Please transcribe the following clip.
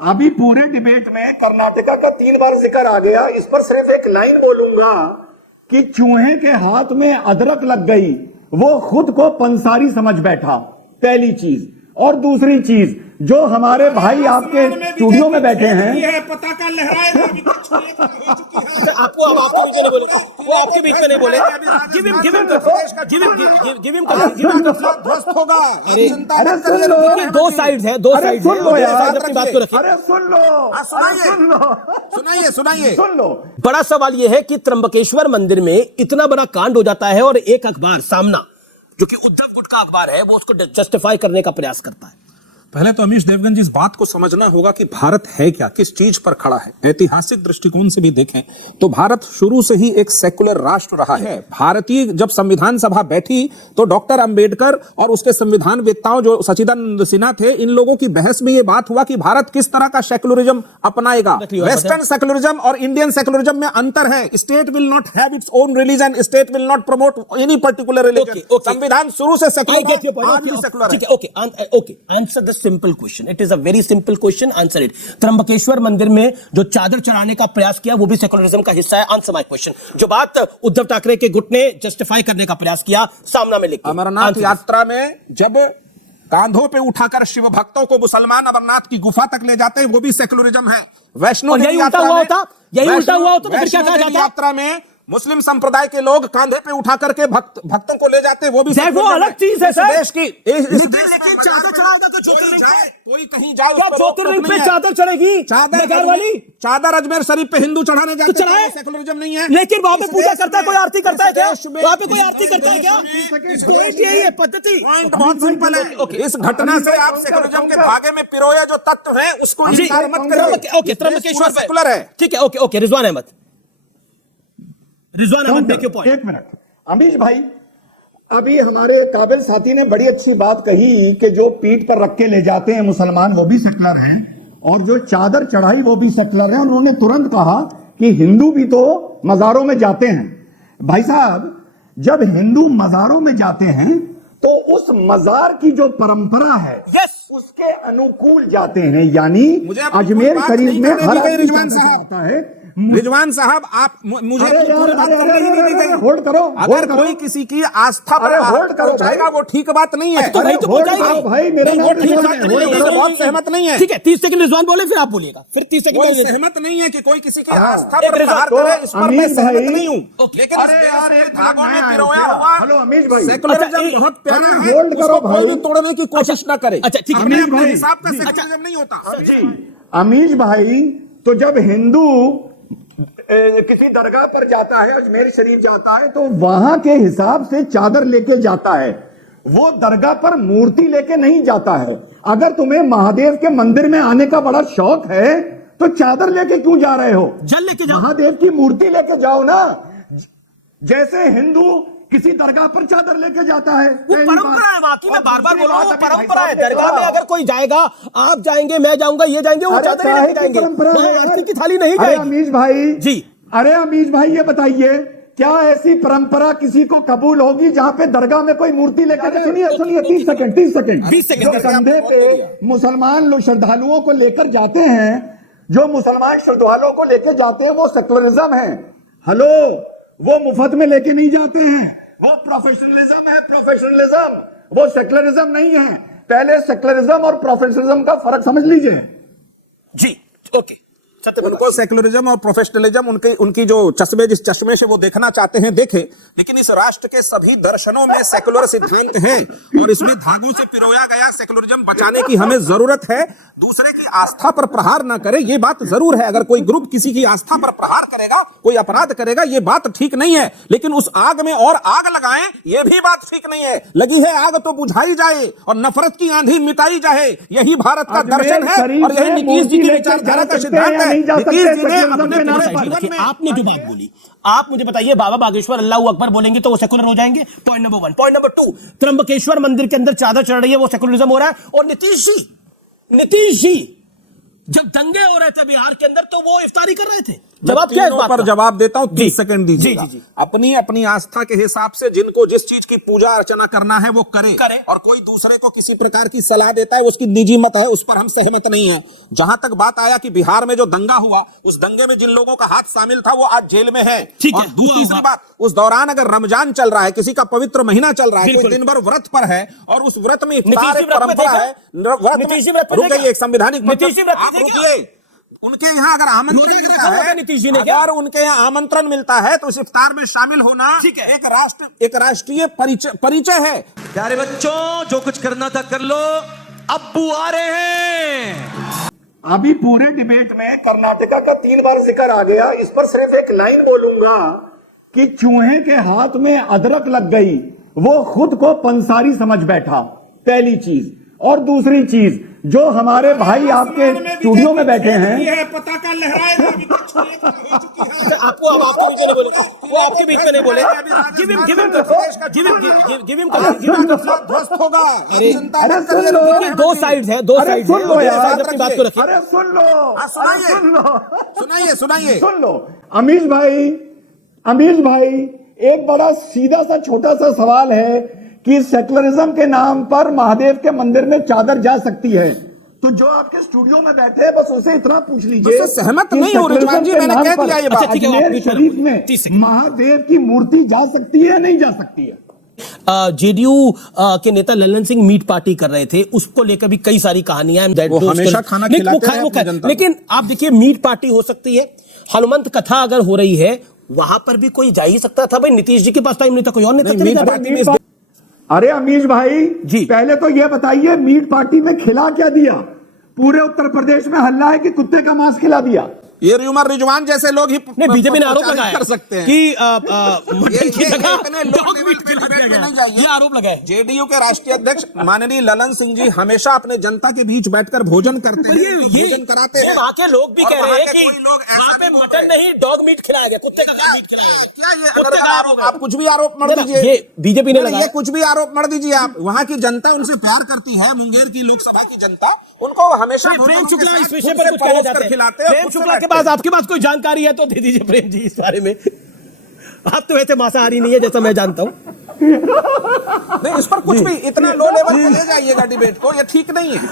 अभी पूरे डिबेट में कर्नाटका का 3 बार जिक्र आ गया। इस पर सिर्फ एक लाइन बोलूंगा कि चूहे के हाथ में अदरक लग गई, वो खुद को पंसारी समझ बैठा, पहली चीज। और दूसरी चीज, जो हमारे भाई आपके स्टूडियो में बैठे हैं, पताका लहराएगा। आपको अब आपके बीच में नहीं बोले, वो आपके बीच में नहीं बोले। ध्वस्त होगा। अरे सुन लो, दो साइड्स हैं, दो साइड्स सुन लो यार, अपनी बात को रखिए। अरे सुन लो, सुनाइए। सुन लो। बड़ा सवाल यह है कि त्र्यंबकेश्वर मंदिर में इतना बड़ा कांड हो जाता है और एक अखबार सामना, जो कि उद्धव गुट का अखबार है, वो उसको जस्टिफाई करने का प्रयास करता है। पहले तो अमीश देवगन जी इस बात को समझना होगा कि भारत है क्या, किस चीज पर खड़ा है। ऐतिहासिक दृष्टिकोण से भी देखें तो भारत शुरू से ही एक सेकुलर राष्ट्र रहा है। भारतीय जब संविधान सभा बैठी तो डॉक्टर अंबेडकर और उसके संविधान वेत्ताओं जो सच्चिदानंद सिन्हा थे, इन लोगों की बहस में यह बात हुआ कि भारत किस तरह का सेकुलरिज्म अपनाएगा। वेस्टर्न सेकुलरिज्म और इंडियन सेकुलरिज्म में अंतर है। State will not have its own religion, state will not promote any particular religion. संविधान शुरू से सेकुलर है। Simple question, it is a very simple question, answer it. Trimbakeshwar मंदिर में जो चादर चढ़ाने का प्रयास किया वो भी सेकुलरिज्म का हिस्सा है, आंसर माय क्वेश्चन। जो बात उद्धव ठाकरे के गुट ने जस्टिफाई करने का प्रयास किया, सामना में लिखा। अमरनाथ यात्रा में जब कांधों पे उठाकर शिव भक्तों को मुसलमान अमरनाथ की गुफा तक ले जाते हैं, वो भी सेकुलरिज्म है। वैष्णो यही उल्टा हुआ होता, यही उल्टा हुआ होता तो फिर क्या कहा जाता? यात्रा में मुस्लिम संप्रदाय के लोग कांधे पे उठा करके भक्तों को ले जाते हैं, वो भी वो अलग चीज है सर। देश की लेकिन चादर चढ़ाएगा तो कोई कहीं जाए, क्या ज्योतिर्लिंग पे चादर चढ़ेगी? चादर वाली चादर अजमेर शरीफ पे हिंदू चढ़ाने जाते हैं, सेकुलरिज्म नहीं है। लेकिन वहां पे पूजा करता है कोई, आरती करता है क्या? वहां पे कोई आरती करता है क्या? यही है पद्धति, बहुत सिंपल है। इस घटना से आप सेकुलरिज्म के धागे में पिरोया जो तत्व है उसको इंकार मत करिए। ओके, त्र्यंबकेश्वर सेकुलर है, ठीक है। Okay, Rizwan Ahmed, make your point. एक मिनट अमीश भाई, अभी हमारे काबिल साथी ने बड़ी अच्छी बात कही कि जो पीठ पर रख के ले जाते हैं मुसलमान वो भी सेकुलर हैं, और जो चादर चढ़ाई वो भी सेकुलर है। उन्होंने तुरंत कहा कि हिंदू भी तो मजारों में जाते हैं। भाई साहब, जब हिंदू मजारों में जाते हैं तो उस मजार की जो परंपरा है उसके अनुकूल जाते हैं। यानी अजमेर शरीफ में हर रिजवान साहब है। रिजवान साहब, आप मुझे होल्ड करो। अगर कोई किसी की आस्था पर होल्ड करो जाएगा वो ठीक बात नहीं है। भाई मेरा बहुत सहमत नहीं है। ठीक है, 30 सेकंड रिजवान बोले, फिर आप बोलिएगा। फिर 30 सेकंड सहमत नहीं है कि कोई किसी की आस्था पर प्रहार करे, इस पर मैं सहमत नहीं हूँ। लेकिन धागों में पिरोया हुआ हेलो अमीश भाई, सेकुलरिज्म बहुत प्यारा है, होल्ड करो भाई, कोई तोड़ने की कोशिश ना करे। अच्छा ठीक है, अपने हिसाब का सेकुलरिज्म नहीं होता। अमीश भाई, तो जब हिंदू किसी दरगाह पर जाता है, अजमेर शरीफ जाता है, तो वहां के हिसाब से चादर लेके जाता है। वो दरगाह पर मूर्ति लेके नहीं जाता है। अगर तुम्हें महादेव के मंदिर में आने का बड़ा शौक है तो चादर लेके क्यों जा रहे हो? जल लेके जाओ, महादेव की मूर्ति लेके जाओ ना। जैसे हिंदू किसी दरगाह पर चादर लेके जाता है, वो परंपरा है वहां की। मैं बार बार बोल रहा हूँ, परंपरा है। दरगाह में अगर कोई जाएगा, आप जाएंगे, मैं जाऊंगा, ये जाएंगे, वो चादर ही लेके जाएंगे, आरती की थाली नहीं जाएगी। अमीश भाई जी, अरे अमीश भाई, ये बताइए क्या ऐसी परंपरा किसी को कबूल होगी जहां पे दरगाह में कोई मूर्ति लेकर? सुनिए 30 सेकंड। कंधे पे मुसलमान श्रद्धालुओं को लेकर जाते हैं, जो मुसलमान श्रद्धालुओं को लेकर जाते हैं वो सेकुलरिज्म है। हेलो, वो मुफ्त में लेके नहीं जाते हैं, वो प्रोफेशनलिज्म है। प्रोफेशनलिज्म वो सेकुलरिज्म नहीं है। पहले सेकुलरिज्म और प्रोफेशनलिज्म का फर्क समझ लीजिए। जी, ओके। उनको सेकुलरिज्म और प्रोफेशनलिज्म उनकी जो चश्मे, जिस चश्मे से वो देखना चाहते हैं देखें, लेकिन इस राष्ट्र के सभी दर्शनों में सेकुलर सिद्धांत हैं और इसमें धागों से पिरोया गया सेकुलरिज्म बचाने की हमें जरूरत है। दूसरे की आस्था पर प्रहार ना करे, ये बात जरूर है। अगर कोई ग्रुप किसी की आस्था पर प्रहार करेगा, कोई अपराध करेगा, ये बात ठीक नहीं है। लेकिन उस आग में और आग लगाएं, ये भी बात ठीक नहीं है। लगी है आग तो बुझाई जाए और नफरत की आंधी मिटाई जाए, यही भारत का दर्शन है और यही नीतीश जी की विचारधारा का सिद्धांत है। आपने जो बात बोली, आप मुझे बताइए, बाबा बागेश्वर अल्लाह अकबर बोलेंगे तो वो सेकुलर हो जाएंगे? Point number 1। Point number 2, Trimbakeshwar मंदिर के अंदर चादर चढ़ रही है, वो सेकुलरिज्म हो रहा है। और नीतीश जी जब दंगे हो रहे थे बिहार के अंदर तो वो इफ्तारी कर रहे थे। जवाब क्या है इस बात पर का? जवाब देता हूं, जी। 30 सेकंड दीजिएगा। जी, जी, जी। अपनी अपनी आस्था के हिसाब से जिनको जिस चीज की पूजा अर्चना करना है वो करे, और कोई दूसरे को किसी प्रकार की सलाह देता है उसकी निजी मत है, उस पर हम सहमत नहीं है। जहां तक बात आया कि बिहार में जो दंगा हुआ, उस दंगे में जिन लोगों का हाथ शामिल था वो आज जेल में है। ठीक है, और तीसरी बात, उस दौरान अगर रमजान चल रहा है, किसी का पवित्र महीना चल रहा है, कोई दिन भर व्रत पर है और उस व्रत में इफ्तार एक परंपरा है, रुकिए, एक संवैधानिक आप रुकिए। उनके यहाँ अगर आमंत्रण मिलता है, नीतीश जी ने क्या? अगर उनके यहाँ आमंत्रण मिलता है तो इस इफ्तार में शामिल होना एक राष्ट्रीय परिचय है। प्यारे बच्चों, जो कुछ करना था कर लो, अब्बू आ रहे हैं। अभी पूरे डिबेट में कर्नाटका का 3 बार जिक्र आ गया। इस पर सिर्फ एक लाइन बोलूंगा कि चूहे के हाथ में अदरक लग गई, वो खुद को पंसारी समझ बैठा, पहली चीज। और दूसरी चीज, जो हमारे भाई आपके स्टूडियो में बैठे हैं, पताका लहराएगा, आपको अब आपके बीच में नहीं बोले, वो आपके बीच में नहीं बोले। ध्वस्त होगा। अरे सुन लो, दो साइड है, दो अरे साइड सुन लो यार, अपनी बात को रखिए। अरे सुन लो, सुनाइए। सुन लो, सुनाइए। सुन लो। अमीश भाई, एक बड़ा सीधा सा छोटा सा सवाल है कि सेकुलरिज्म के नाम पर महादेव के मंदिर में चादर जा सकती है, तो जो आपके स्टूडियो में बैठे हैं बस उसे इतना पूछ लीजिए। उससे सहमत कि नहीं हूं रिजवान जी, सेकुलरिज्म के मैंने नाम कह पर दिया ये बात। अच्छा, ठीक है, आप अजमेर बीच में शरीफ रखो। 30 में सेकंड। महादेव की मूर्ति जा सकती है, नहीं जा सकती है? जेडीयू के नेता ललन सिंह मीट पार्टी कर रहे थे, उसको लेकर भी कई सारी कहानियां हैं। वो हमेशा खाना खिलाते हैं अपनी जनता को। लेकिन आप देखिए, मीट पार्टी हो सकती है, हनुमंत कथा अगर हो रही है, वहां पर भी कोई जा ही सकता था। भाई नीतीश जी के पास टाइम नहीं था, कोई और नेता चले मीट जाते। पार्टी में अरे अमीश भाई जी। पहले तो यह बताइए, मीट पार्टी में खिला क्या दिया? पूरे उत्तर प्रदेश में हल्ला है कि कुत्ते का मांस खिला दिया। ये र्यूमर रिजवान जैसे लोग ही नहीं, बीजेपी ने आरोप लगाया कर सकते हैं कि मटन की जगह इतने लोग डॉग मीट डिबेट खिला में दिया नहीं गया। जाइए। ये आरोप लगाए। जेडीयू के राष्ट्रीय अध्यक्ष माननीय ललन सिंह जी हमेशा अपने जनता के बीच बैठकर भोजन करते हैं, भोजन कराते हैं। वहां के लोग भी और कह रहे वहाँ हैं के कि कोई लोग ऐसा वहाँ पे नहीं मटन बोलते। नहीं, डॉग मीट खिलाया गया, कुत्ते का मीट खिलाया गया। क्या ये कुत्ते का आरोप है। आप कुछ भी आरोप मत नहीं, दीजिए। ये बीजेपी ने नहीं, लगाया। ये कुछ भी आरोप मत दीजिए आप। वहाँ की जनता उनसे प्यार करती है, मुंगेर की लोकसभा की जनता उनको हमेशा प्रेम शुक्ला इस विषय पर कुछ कहना चाहते हैं। खिलाते हैं। प्रेम शुक्ला के पास आपके पास कोई जानकारी है तो दे दीजिए प्रेम जी इस बारे में। आप तो वैसे मांसाहारी नहीं है जैसा मैं जानता हूं। नहीं, इस पर कुछ भी इतना लो लेवल पे ले जाइएगा डिबेट को, ये ठीक नहीं है।